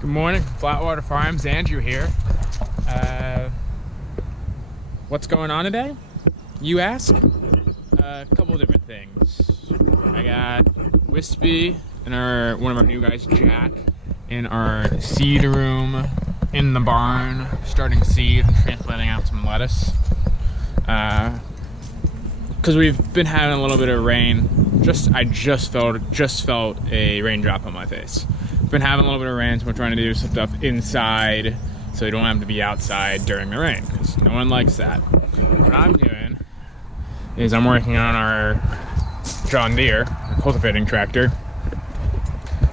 Good morning, Flatwater Farms. Andrew here. What's going on today, you ask? A couple of different things. I got Wispy and one of our new guys, Jack, in our seed room in the barn, starting seed and transplanting out some lettuce. Because we've been having a little bit of rain. I just felt a raindrop on my face. Been having a little bit of rain, so we're trying to do some stuff inside so we don't have to be outside during the rain, because no one likes that. What I'm doing is I'm working on our John Deere, our cultivating tractor,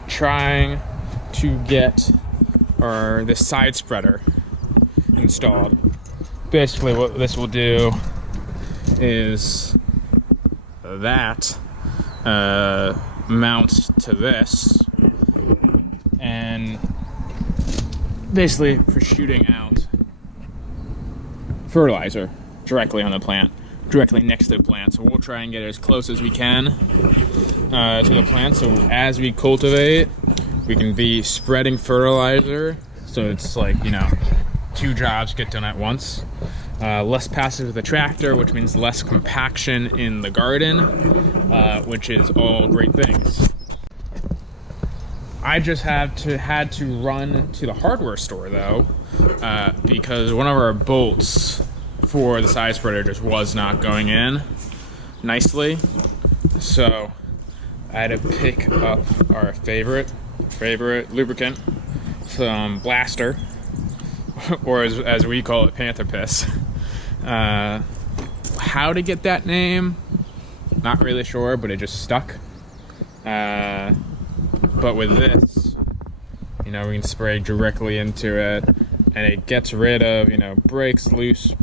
trying to get this side spreader installed. Basically what this will do is that mounts to this, and basically for shooting out fertilizer directly on the plant, directly next to the plant. So we'll try and get it as close as we can to the plant, so as we cultivate we can be spreading fertilizer, so it's like, you know, two jobs get done at once. Less passes with the tractor, which means less compaction in the garden, which is all great things. I just had to run to the hardware store though, because one of our bolts for the side spreader just was not going in nicely. So I had to pick up our favorite lubricant, some Blaster, or as we call it, Panther piss. How to get that name, not really sure, but it just stuck. But with this, you know, we can spray directly into it, and it gets rid of, you know, breaks loose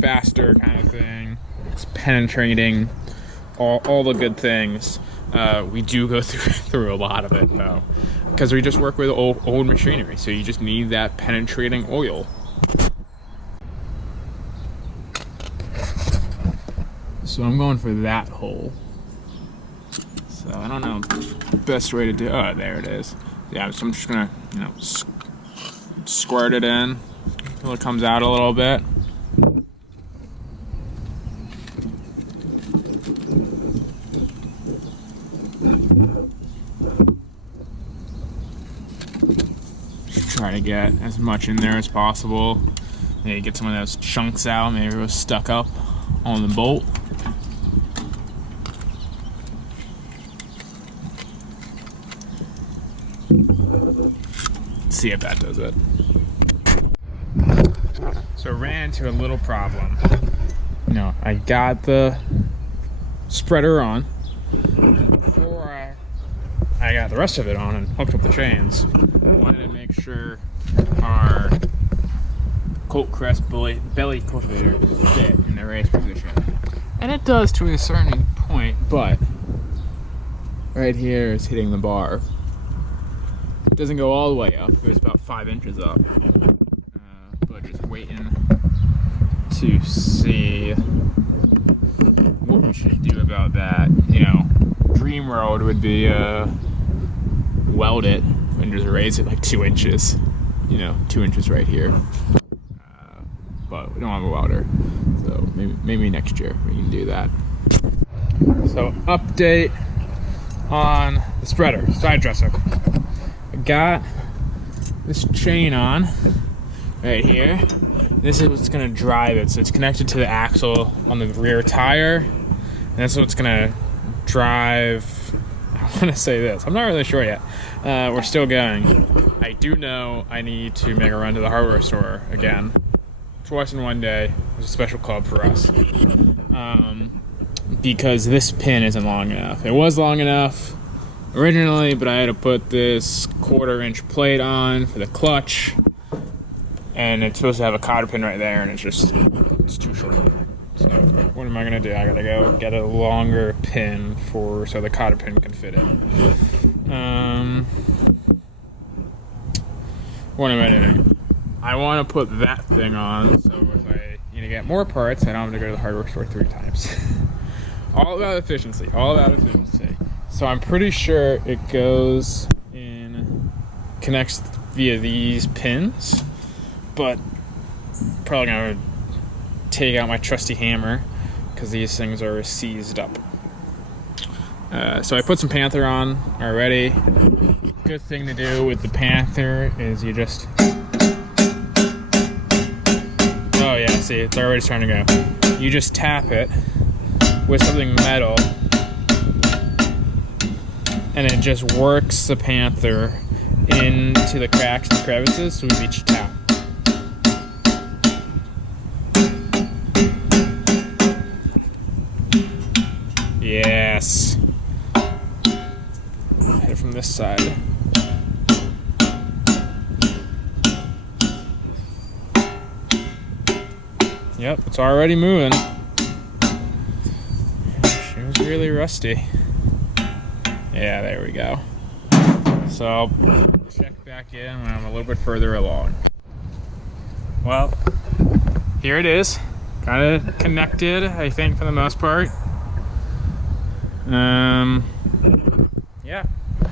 faster kind of thing. It's penetrating, all the good things. We do go through a lot of it though, because we just work with old machinery, so you just need that penetrating oil. So I'm going for that hole. So I don't know the best way to do. Oh, there it is. Yeah, so I'm just gonna, you know, squirt it in until it comes out a little bit. Just try to get as much in there as possible. Maybe get some of those chunks out. Maybe it was stuck up on the bolt. See if that does it. So I ran into a little problem. You know, I got the spreader on. Before I got the rest of it on and hooked up the chains, I wanted to make sure our Colt Crest belly cultivator fit in the raised position. And it does to a certain point, but right here is hitting the bar. It doesn't go all the way up, it goes about 5 inches up. But just waiting to see what we should do about that. You know, dream world would be weld it and just raise it like 2 inches. You know, 2 inches right here. But we don't have a welder, so maybe next year we can do that. So update on the spreader, side dresser. Got this chain on right here. This is what's gonna drive it. So it's connected to the axle on the rear tire, and that's what's gonna drive. I want to say this. I'm not really sure yet. We're still going. I do know I need to make a run to the hardware store again, twice in one day. It's a special club for us, because this pin isn't long enough. It was long enough originally, but I had to put this 1/4 inch plate on for the clutch, and it's supposed to have a cotter pin right there, and it's too short. So what am I gonna do? I gotta go get a longer pin so the cotter pin can fit in. What am I doing? I want to put that thing on, so if I need to get more parts, I don't have to go to the hardware store 3 times. All about efficiency, all about efficiency. So I'm pretty sure it goes in connects via these pins, but probably gonna take out my trusty hammer because these things are seized up. So I put some Panther on already. Good thing to do with the Panther is you just, oh yeah, see, it's already starting to go. You just tap it with something metal and it just works the Panther into the cracks and crevices so we each tap. Yes. Hit it from this side. Yep, it's already moving. She was really rusty. Yeah, there we go. So I'll check back in when I'm a little bit further along. Well, here it is. Kind of connected, I think, for the most part. Yeah,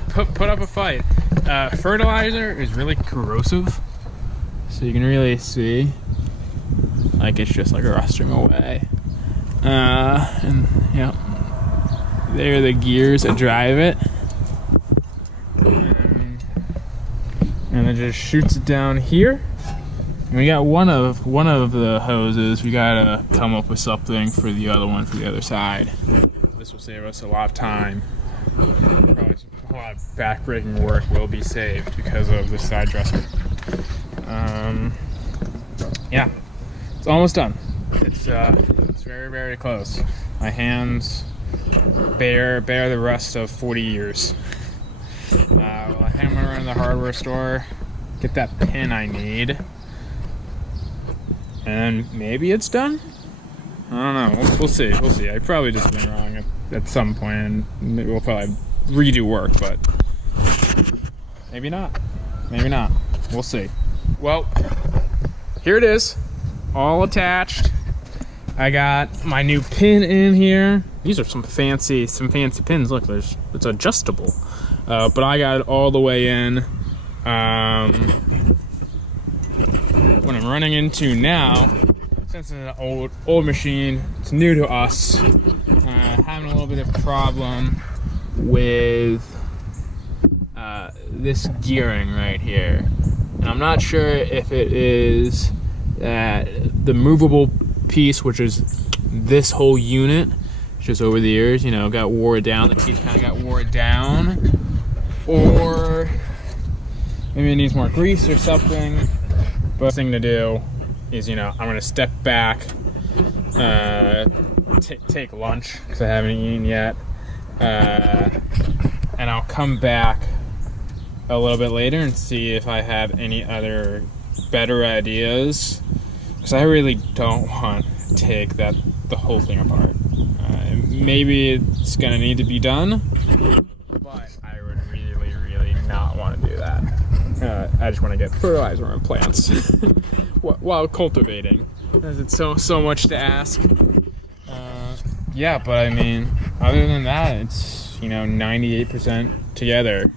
put up a fight. Fertilizer is really corrosive, so you can really see, like, it's just like rusting away. And yeah, there are the gears that drive it, and it just shoots it down here. And we got one of the hoses. We gotta come up with something for the other one for the other side. This will save us a lot of time. Probably a lot of backbreaking work will be saved because of the side dresser. Yeah, it's almost done. It's very, very close. My hands bear the rust of 40 years. Well, I think I'm gonna run to the hardware store, get that pin I need, and maybe it's done. I don't know. We'll see. We'll see. I probably just been wrong at some point, and we'll probably redo work, but maybe not. Maybe not. We'll see. Well, here it is, all attached. I got my new pin in here. These are some fancy pins. Look, it's adjustable, but I got it all the way in. What I'm running into now, since it's an old machine, it's new to us, having a little bit of problem with this gearing right here. And I'm not sure if it is that the movable piece, which is this whole unit, just over the years, you know, got wore down, the teeth kind of got wore down, or maybe it needs more grease or something. But the thing to do is, you know, I'm gonna step back, take lunch because I haven't eaten yet, and I'll come back a little bit later and see if I have any other better ideas, because I really don't want to take the whole thing apart. Maybe it's gonna need to be done, but I would really not want to do that. I just want to get fertilizer on plants while cultivating, because it's so much to ask. Yeah, but I mean, other than that, it's, you know, 98% together.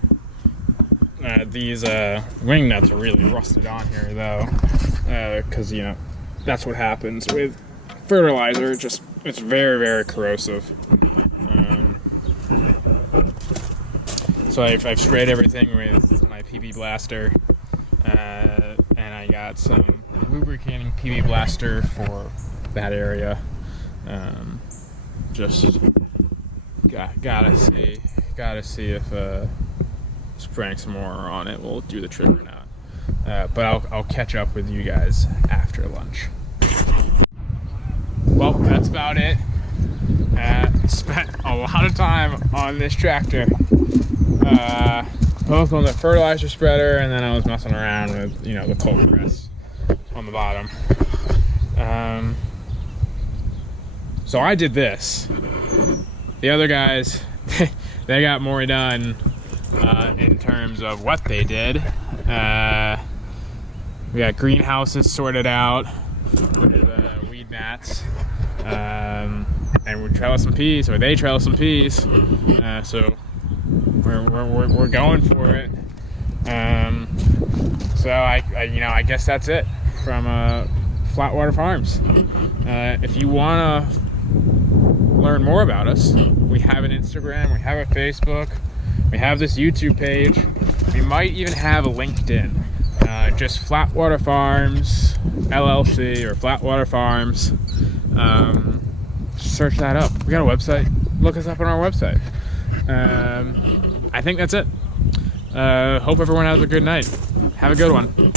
These wing nuts are really rusted on here though, because, you know, that's what happens with fertilizer. It's very corrosive. So I've sprayed everything with my PB Blaster, and I got some lubricating PB Blaster for that area. Just gotta see if spraying some more on it will do the trick or not. But I'll catch up with you guys after lunch. Well, that's about it. Spent a lot of time on this tractor, both on the fertilizer spreader, and then I was messing around with, you know, the cold press on the bottom. So I did this. The other guys, they got more done in terms of what they did. We got greenhouses sorted out with weed mats, and we trellis some peas, or they trellis some peas. So we're going for it. So I guess that's it from Flatwater Farms. If you want to learn more about us, we have an Instagram, we have a Facebook, we have this YouTube page, we might even have a LinkedIn. Just Flatwater Farms LLC or Flatwater Farms. Search that up. We got a website. Look us up on our website. I think that's it. Hope everyone has a good night. Have a good one.